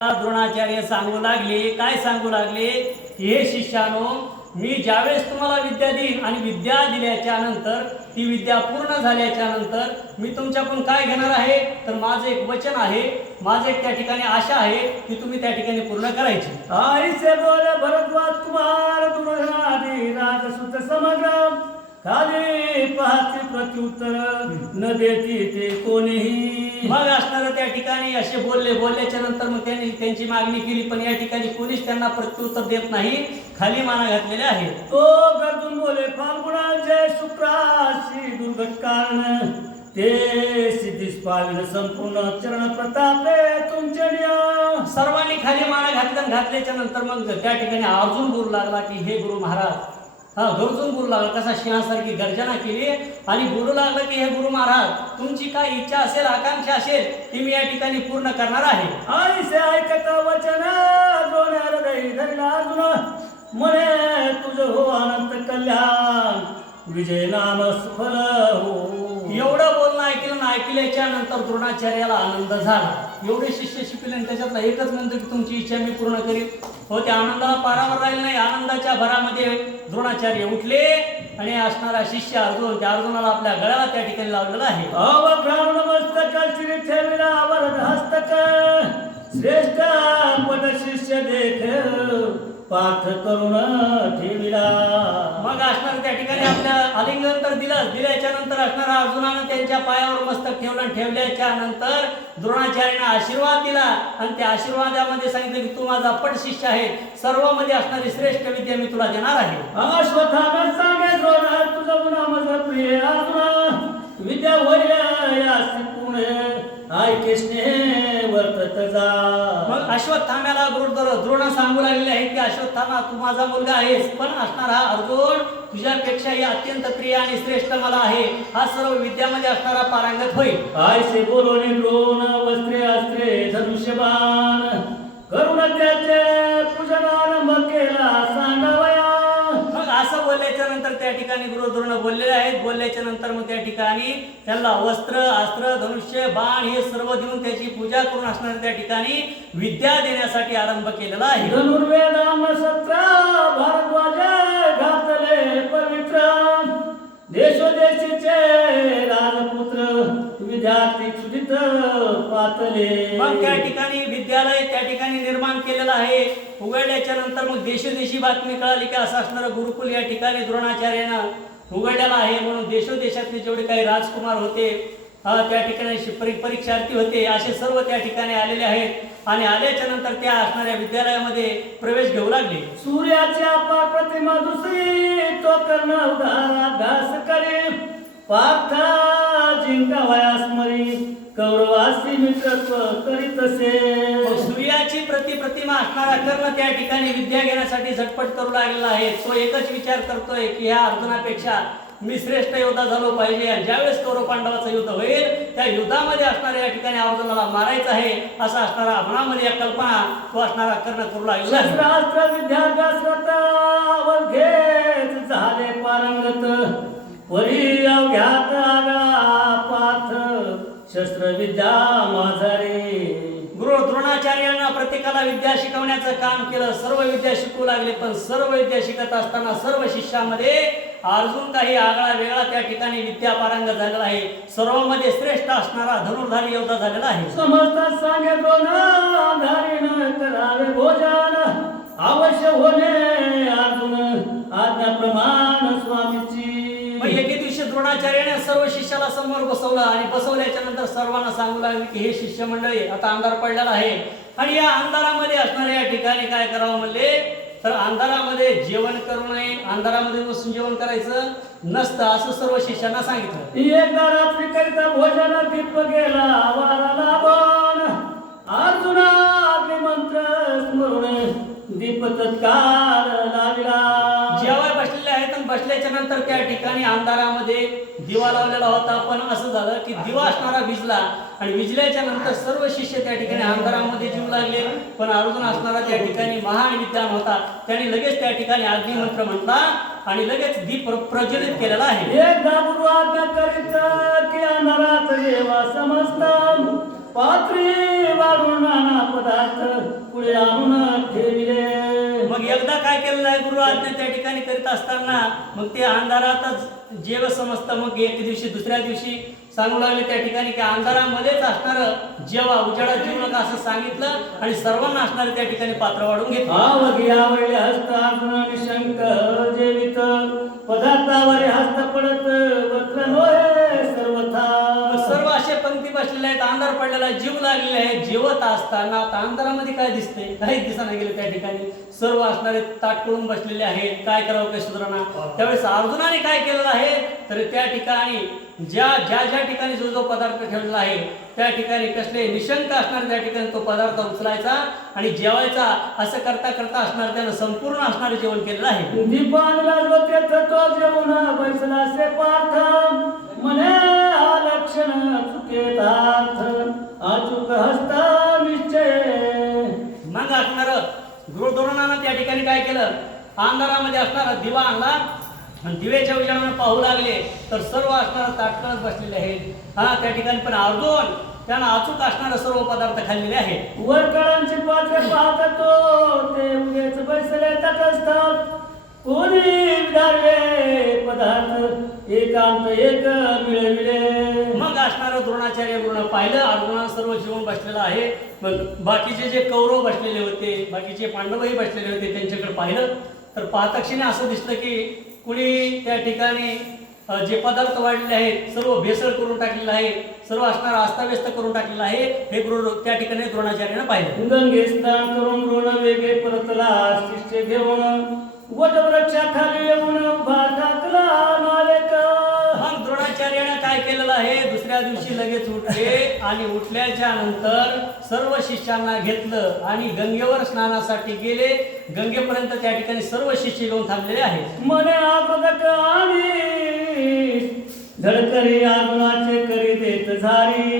द्रोणाचार्य सांगू लागले, काय सांगू लागले, हे शिष्यानो, मी ज्यावेळेस तुम्हाला विद्या देईन आणि विद्या दिल्याच्या नंतर ती विद्या पूर्ण झाल्याच्या नंतर मी तुमच्याकडून काय घेणार आहे, तर माझं एक वचन आहे, माझं एक त्या ठिकाणी आशा आहे की तुम्ही त्या ठिकाणी पूर्ण करायची. आईसे बोले भरद्वाज कुमार दुर्गादी राजसुत समग्र खाली पाहते प्रत्युत्तर न देती ते कोणीही. मग असणार त्या ठिकाणी असे बोलल्याच्या नंतर मग त्यांनी त्यांची मागणी केली, पण या ठिकाणी कोणीच त्यांना प्रत्युत्तर देत नाही, खाली माना घातलेले आहे. तो गर्दून बोले फाल्गुनाचे शुक्राशी दुर्घट कारण ते सिद्धीस पाविन संपूर्ण चरण प्रतापे तुमचे नियम. सर्वांनी खाली माना घातल्याच्या नंतर मग त्या ठिकाणी अर्जुन बोलू लागला की हे गुरु महाराज, गरजून बोलू लागला, कसा सिंहासारखी गर्जना केली आणि बोलू लागला की हे गुरु महाराज, तुमची काय इच्छा असेल, आकांक्षा असेल, ती मी या ठिकाणी पूर्ण करणार आहे. आईसे ऐकता वचन दोन हृदय धरला अर्जुन म्हणे तुझं हो अनंत कल्याण विजय नाम सुफल हो. एवढं बोलणं ऐकल्याच्या नंतर द्रोणाचार्याला आनंद झाला. एवढे शिष्य शिकले आणि त्याच्यातला एकच म्हणतो की तुमची इच्छा मी पूर्ण करीन. हो, त्या आनंदाला पारावर राहिला नाही. आनंदाच्या भरामध्ये द्रोणाचार्य उठले आणि असणारा शिष्य अर्जुन, त्या अर्जुनाला आपल्या गळ्याला त्या ठिकाणी लावलेला आहे. अवघ्राण मस्तक श्री ठेविला वरद हस्तक श्रेष्ठ पद शिष्य देख पाठ करून ठेविला. मग असणार त्या ठिकाणी आपल्या आलिंगन तर दिल्याच्या नंतर असणारा अर्जुनानं त्यांच्या पायावर मस्तक ठेवलं. ठेवल्याच्या नंतर द्रोणाचार्याने आशीर्वाद दिला आणि त्या आशीर्वादामध्ये सांगितलं की तू माझा पट शिष्य आहे, सर्वमध्ये असणारी श्रेष्ठ विद्या मी तुला देणार आहे. अश्वत्थामा सांगे द्रोण तुझं गुणा माझा प्रिय अर्जुन विद्या होईल यासी पुणे ऐके स्नेह वर्तत जा. मग अश्वत्थाम्याला द्रोण सांगू लागलेले आहेत की अश्वत्थामा, तू माझा मुलगा आहेस, पण असणारा अर्जुन तुझ्यापेक्षाही अत्यंत प्रिय आणि श्रेष्ठ मला आहे, हा सर्व विद्यामध्ये असणारा पारंगत होईल. आयसे बोलवणे द्रोण वस्त्रे अस्त्रे धनुष्यबाण करुण त्याचे पूजनारंभ केला सांगावया. मग असं बोलल्याच्या नंतर त्या ठिकाणी गुरुद्रोण बोललेले आहेत. बोलल्याच्या नंतर मग त्या ठिकाणी त्यांना वस्त्र, अस्त्र, धनुष्य, बाण हे सर्व देऊन त्याची पूजा करून असणाऱ्या त्या ठिकाणी विद्या देण्यासाठी आरंभ केलेला आहे. धनुर्वेदान सत्र भारद्वाज घातले पवित्र देशोदेशीचे राजपुत्र विद्यार्थी सुदित पातले. मग त्या ठिकाणी विद्यालय त्या ठिकाणी निर्माण केलेलं आहे. उघडल्याच्या नंतर मग देशोदेशी बातमी कळाली की असं असणारं गुरुकुल या ठिकाणी द्रोणाचार्यानं उघडलेलं आहे. म्हणून देशोदेशातले जेवढे काही राजकुमार होते, त्या ठिकाणी परीक्षार्थी होते, असे सर्व त्या ठिकाणी आलेले आहेत आणि आल्याच्या नंतर त्या असणाऱ्या विद्यालयामध्ये प्रवेश घेऊ लागले. सूर्याची अपार प्रतिमा दुसरी तो कर्ण उदार अभ्यास करे पार्थ जिंकावयास मरी कौरवासी मित्रत्व करीत असे. सूर्याची प्रतिमा असणारा कर्ण त्या ठिकाणी विद्या घेण्यासाठी झटपट करू लागलेला आहे. तो एकच विचार करतोय की ह्या अर्जुनापेक्षा मी श्रेष्ठ योद्धा झालो पाहिजे आणि ज्यावेळेस कौरव पांडवाचं युद्ध होईल त्या युद्धामध्ये असणाऱ्या या ठिकाणी अर्जुनाला मारायचं आहे, असा असणारा मनामध्ये या कल्पना तो असणारा कर्ण करू लागला. शस्त्रास्त्र विद्याभ्यासरत अवघेच झाले पारंगत परी अवघ्यात आला पार्थ शस्त्रविद्या माझारे. गुरु द्रोणाचार्यांना प्रत्येकाला विद्या शिकवण्याचं काम केलं. सर्व विद्या शिकवू लागले, पण सर्व विद्या शिकत असताना सर्व शिष्यामध्ये अर्जुन काही आगळा वेगळा त्या ठिकाणी विद्या पारंगत झालेला आहे. सर्वांमध्ये श्रेष्ठ असणारा धनुर्धारी योद्धा झालेला आहे. समजतात सांगे द्रोण धारीन करावे भोजन अवश्य होणे अर्जुन आज्ञाप्रमाण स्वामीची. एके दिवशी द्रोणाचार्याने सर्व शिष्याला समोर बसवलं आणि बसवल्याच्या नंतर सर्वांना सांगू लागले की हे शिष्य मंडळी, आता अंधार पडलेला आहे आणि या अंधारामध्ये असणाऱ्या या ठिकाणी काय करावं म्हणले, तर अंधारामध्ये जेवण करू नये, अंधारामध्ये बसून जेवण करायचं नसतं, असं सर्व शिष्यांना सांगितलं. एकदा रात्री करिता भोजन दीप गेला वारा लाभून अर्जुना मंत्र स्मरून दीप तत्काळ लागला. जेवाय बसलेले आहेत आणि बसल्याच्या नंतर त्या ठिकाणी अंधारामध्ये दिवा लावलेला होता, पण असं झालं की दिवा असणारा विजला आणि विजल्याच्या नंतर सर्व शिष्य त्या ठिकाणी अंधारामध्ये जीव लागले. पण अर्जुन असणारा त्या ठिकाणी महान विद्वान होता, त्याने लगेच त्या ठिकाणी अग्निमंत्र म्हटला आणि लगेच दीप प्रज्वलित केलेला आहे. एकदा गुरु आज्ञा करीत की अंधारात देवा समस्त पात्री वाढून नाना पदार्थ केलेलं आहे गुरु आज्ञा त्या ठिकाणी करीत असताना मग ते अंधारातच जेव समजतं. मग एक दिवशी दुसऱ्या दिवशी सांगू लागले त्या ठिकाणी की अंधारामध्येच असणारं जेवा, उजाडात जीव नका असं सांगितलं आणि सर्वांना असणारे त्या ठिकाणी पात्र वाढून घेतलं. आवघी आवडले हस्त आत्मा निशंक जेवित पदार्थावर हस्त पडत वक्र नोहे सर्वथा. सर्व असे पंक्ती बसलेले आहेत, अंधार पडलेला आहे, जीव लागलेले आहे. जेवत असताना आता अंधारामध्ये काय दिसते? काहीच दिसना गेले त्या ठिकाणी. सर्व असणारे ताट करून बसलेले आहेत. काय करावं काय सुधारणा. त्यावेळेस अर्जुनाने काय केलेलं आहे तर त्या ठिकाणी ज्या ठिकाणी जो जो पदार्थ ठेवलेला आहे त्या ठिकाणी कसले निशंक असणार त्या ठिकाणी तो पदार्थ उचलायचा आणि जेवायचा. असं करता करता असणार त्यानं संपूर्ण असणारे जेवण केलेलं आहे. दीपानला लोकेत तो जेवण बैसला से पार्थ मने हा लक्षण चुकेतार्थ अचूक हस्ता निश्चय. मग असणार गुरुद्रोणानं त्या ठिकाणी काय केलं, अंधारामध्ये असणारा दिवा आणला आणि दिव्याच्या उजेडानं पाहू लागले तर सर्व असणारा ताटकळत बसलेले आहेत. त्या ठिकाणी पण अर्जुन त्यानं अचूक असणारे सर्व पदार्थ खाल्लेले आहेत. वरकळांची पात्रे पाहत तो ते उगेच बैसले तटस्थ कोणी विधारले पदार्थ एकांत एक मिळविले. मग असणारं द्रोणाचार्य गुरुनं पाहिलं अर्जुनानं सर्व जीवन बसलेलं आहे. मग बाकीचे जे कौरव बसलेले होते, बाकीचे पांडवही बसलेले होते त्यांच्याकडे पाहिलं तर पाहताक्षणी असं दिसलं की कुणी त्या ठिकाणी जे पदार्थ वाढलेले आहेत सर्व भेसळ करून टाकलेलं आहे, सर्व असणारा अस्ताव्यस्त करून टाकलेलं आहे. हे गुरु त्या ठिकाणी द्रोणाचार्यानं पाहिलं. गंगे स्नान करून द्रोण वेगे परतला शिष्य घेऊन वटवृक्षाखाली येऊन उभा टाकला नालेक. मग द्रोणाचार्यानं काय केलेलं आहे दुसऱ्या दिवशी लगेच उठले आणि उठल्याच्या नंतर सर्व शिष्यांना घेतलं आणि गंगेवर स्नानासाठी गेले. गंगेपर्यंत त्या ठिकाणी सर्व शिष्य घेऊन थांबलेले आहेत. मने आपदक आणि धडकरी अर्जुनाचे करी देत झारी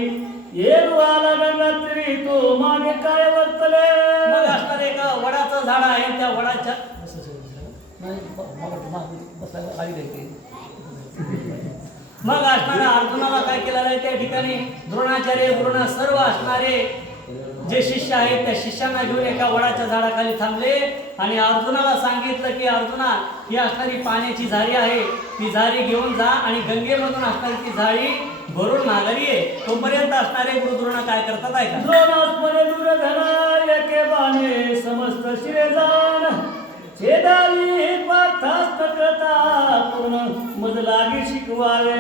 येरुवाला गंगात्री तो मागे काय वर्तले. मग असणार एक वडाचं झाड आहे त्या वडाच्या मग असणाऱ्या अर्जुनाला काय केलेलं आहे त्या ठिकाणी द्रोणाचार्य गुरुना सर्व असणारे जे शिष्य आहेत त्या शिष्यांना घेऊन एका वडाच्या झाडाखाली थांबले आणि अर्जुनाला सांगितलं की अर्जुना ही असणारी पाण्याची झारी आहे, ती झारी घेऊन जा आणि गंगेमधून असणारी ती झारी भरून माघारी आहे. तोपर्यंत असणारे गुरु द्रोण काय करतात ऐका. द्रोणास्मने दुर्धना एके बाणे समस्त शिरे जाण छेदावी पार्थास्त करता पूर्ण मज लागी शिकवावे.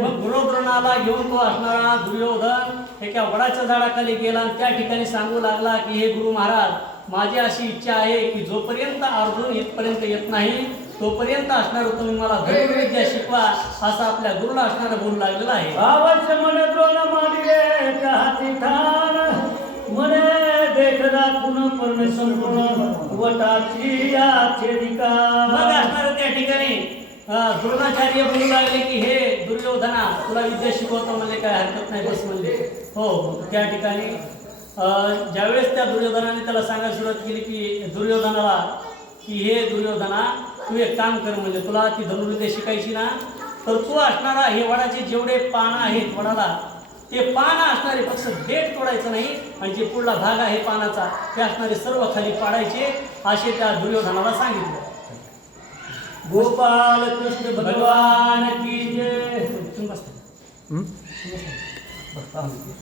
मग गुरुद्रोणाला घेऊन तो असणारा दुर्योधन एका वडाच्या झाडाखाली गेला आणि त्या ठिकाणी सांगू लागला की हे गुरु महाराज माझी अशी इच्छा आहे की जोपर्यंत अर्जुन इथपर्यंत येत नाही तोपर्यंत असणार तुम्ही मला धनुर्विद्या शिकवा असं आपल्या गुरुला असणारा बोलू लागलेला आहे. अवश्य मन द्रोण मांडले हाती ठाण मने देखदा पुन्हा पर्ण संपूर्ण वटाची या छेदिका. मग असणार त्या ठिकाणी द्रोणाचार्य बोलू लागले की हे दुर्योधना तुला विद्या शिकवतो म्हणजे काय हरकत नाही बस म्हणले. हो त्या ठिकाणी ज्यावेळेस त्या दुर्योधनाने त्याला सांगायला सुरुवात केली की दुर्योधनाला की हे दुर्योधना तू एक काम कर म्हणजे तुला ती धनुर्विद्या शिकायची ना तर तू असणारा हे वडाचे जेवढे पानं आहेत वडाला ते पानं असणारे फक्त देठ तोडायचं नाही आणि जे पुढला भाग आहे पानाचा ते असणारे सर्व खाली पाडायचे असे त्या दुर्योधनाला सांगितलं. गोपाल कृष्ण भगवान की जय.